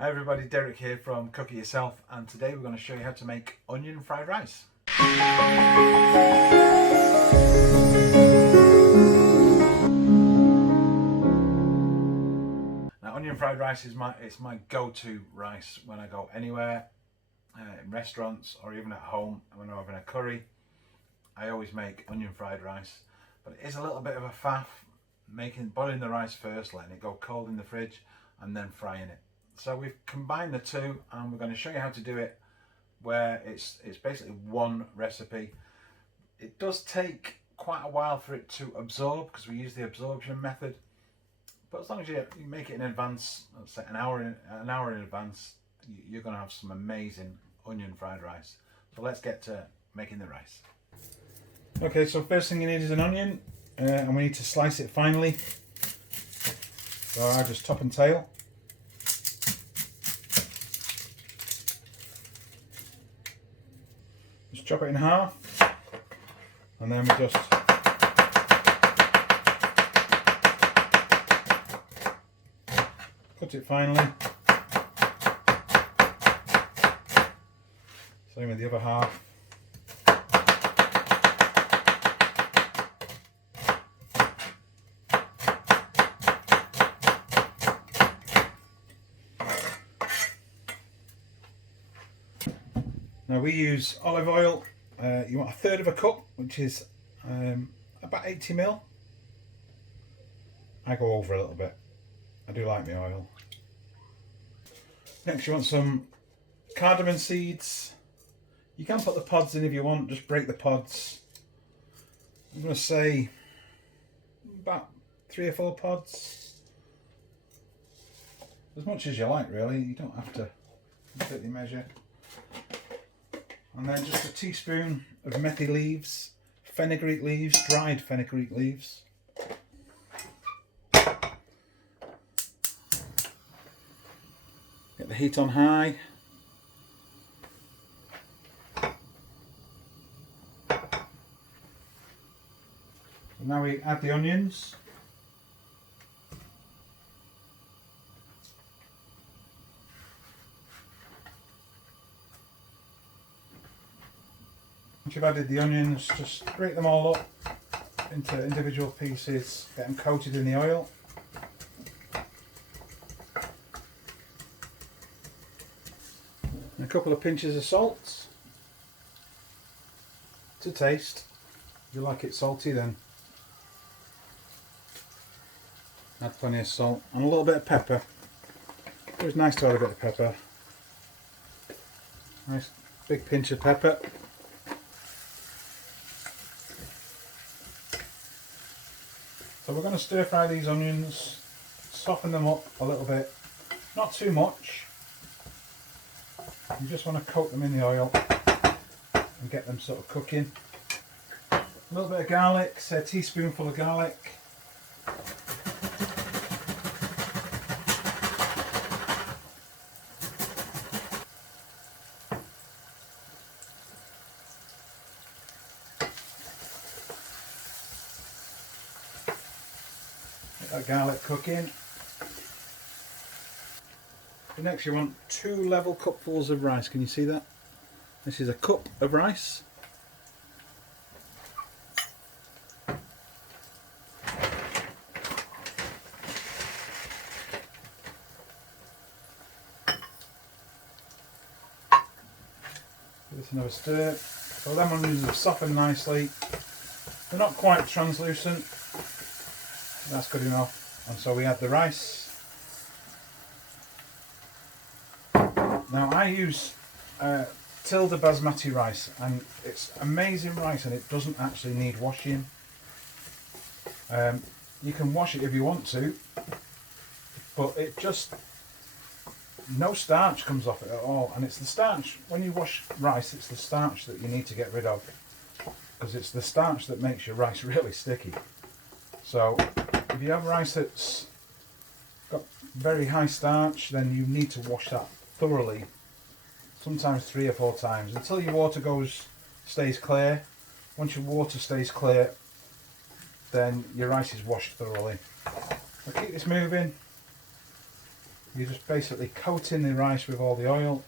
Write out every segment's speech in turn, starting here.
Hi everybody, Derek here from Cook It Yourself, and today we're going to show you how to make onion fried rice. Now onion fried rice is my go-to rice when I go anywhere, in restaurants or even at home. When I'm having a curry, I always make onion fried rice, but it is a little bit of a faff boiling the rice first, letting it go cold in the fridge and then frying it. So we've combined the two, and we're going to show you how to do it where it's basically one recipe. It does take quite a while for it to absorb because we use the absorption method, but as long as you make it in advance, let's say an hour in advance, you're going to have some amazing onion fried rice. So let's get to making the rice. Okay, so first thing you need is an onion, and we need to slice it finely. So I just top and tail. Just chop it in half, and then we just cut it finely. Same with the other half. Now we use olive oil. You want 1/3 of a cup, which is about 80 ml. I go over a little bit. I do like my oil. Next you want some cardamom seeds. You can put the pods in if you want, just break the pods. I'm going to say about 3 or 4 pods. As much as you like really, you don't have to completely measure. And then just a teaspoon of Methi leaves, fenugreek leaves, dried fenugreek leaves. Get the heat on high. And now we add the onions. Once you've added the onions, just break them all up into individual pieces, get them coated in the oil. And a couple of pinches of salt to taste. If you like it salty, then add plenty of salt, and a little bit of pepper. It was nice to add a bit of pepper. Nice big pinch of pepper. So we're going to stir fry these onions, soften them up a little bit, not too much. You just want to coat them in the oil and get them sort of cooking. A little bit of garlic, say a teaspoonful of garlic. Let that garlic cook in. Next you want 2 level cupfuls of rice. Can you see that? This is a cup of rice. Give this another stir. The lemons have softened nicely. They're not quite translucent. That's good enough. And so we add the rice. Now I use tilda basmati rice, and it's amazing rice, and it doesn't actually need washing. You can wash it if you want to, but it just, no starch comes off it at all, and it's the starch, when you wash rice, it's the starch that you need to get rid of, because it's the starch that makes your rice really sticky. So if you have rice that's got very high starch, then you need to wash that thoroughly, sometimes 3 or 4 times, until your water stays clear. Once your water stays clear, then your rice is washed thoroughly. So keep this moving. You're just basically coating the rice with all the oil,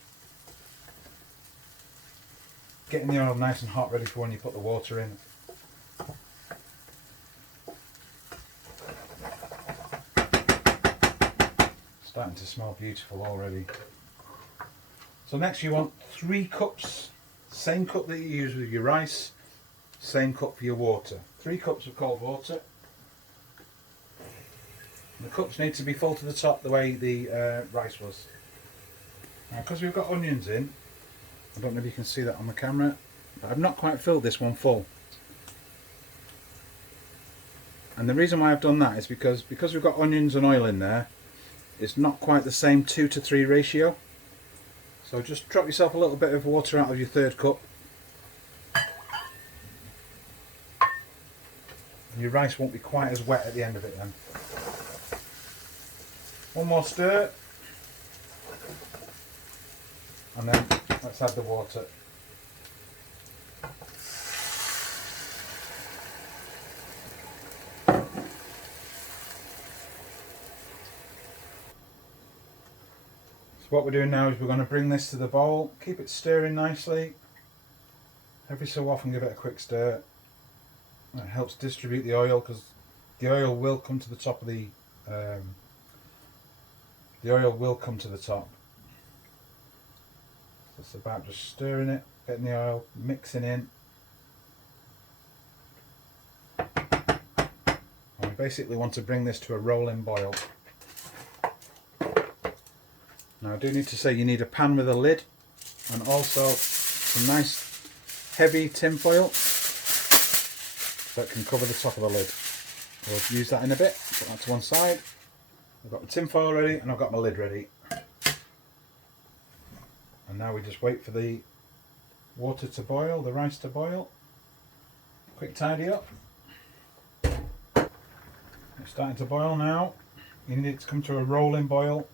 getting the oil nice and hot ready for when you put the water in. Starting to smell beautiful already. So next you want 3 cups, same cup that you use with your rice, same cup for your water. 3 cups of cold water. And the cups need to be full to the top the way the rice was. Now because we've got onions in, I don't know if you can see that on the camera, but I've not quite filled this one full. And the reason why I've done that is because we've got onions and oil in there, it's not quite the same 2 to 3 ratio. So just drop yourself a little bit of water out of your 3rd cup. And your rice won't be quite as wet at the end of it then. One more stir. And then let's add the water. What we're doing now is we're going to bring this to the bowl, keep it stirring nicely. Every so often give it a quick stir. It helps distribute the oil because the oil will come to the top of the oil will come to the top. It's about just stirring it, getting the oil, mixing in. And we basically want to bring this to a rolling boil. Now I do need to say you need a pan with a lid and also some nice heavy tin foil that can cover the top of the lid. We'll use that in a bit, put that to one side. I've got the tin foil ready and I've got my lid ready. And now we just wait for the water to boil, the rice to boil. Quick tidy up. It's starting to boil now. You need it to come to a rolling boil.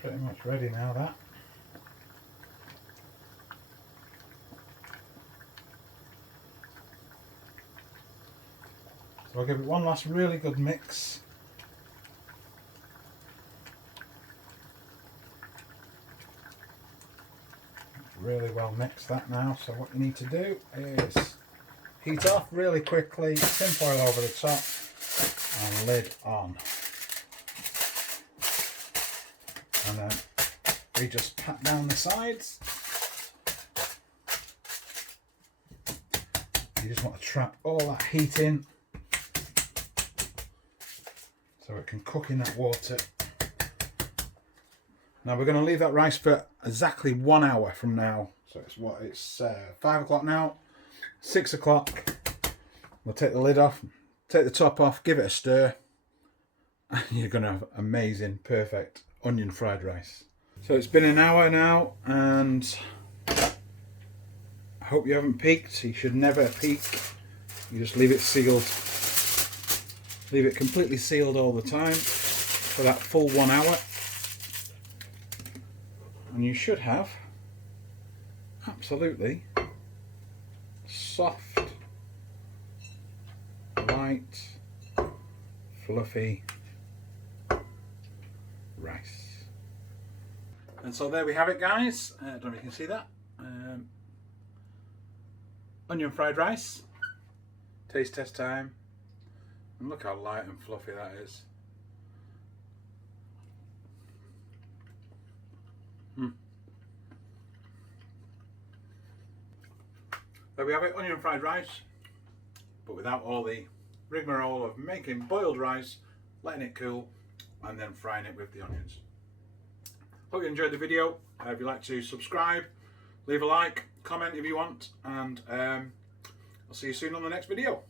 Pretty much ready now, that. So I'll give it one last really good mix. Really well mixed that now, so what you need to do is heat off really quickly, tin foil over the top and lid on. And then we just pat down the sides. You just want to trap all that heat in so it can cook in that water. Now we're going to leave that rice for exactly 1 hour from now. So it's 5 o'clock now, 6 o'clock. We'll take the lid off, take the top off, give it a stir, and you're going to have amazing, perfect onion fried rice. So it's been an hour now and I hope you haven't peeked. You should never peek. You just leave it sealed. Leave it completely sealed all the time for that full 1 hour. And you should have absolutely soft, light, fluffy rice. And so there we have it, guys. I don't know if you can see that. Onion fried rice. Taste test time. And look how light and fluffy that is. There we have it, onion fried rice, but without all the rigmarole of making boiled rice, letting it cool, and then frying it with the onions. Hope you enjoyed the video. If you'd like to subscribe, leave a like, comment if you want, and I'll see you soon on the next video.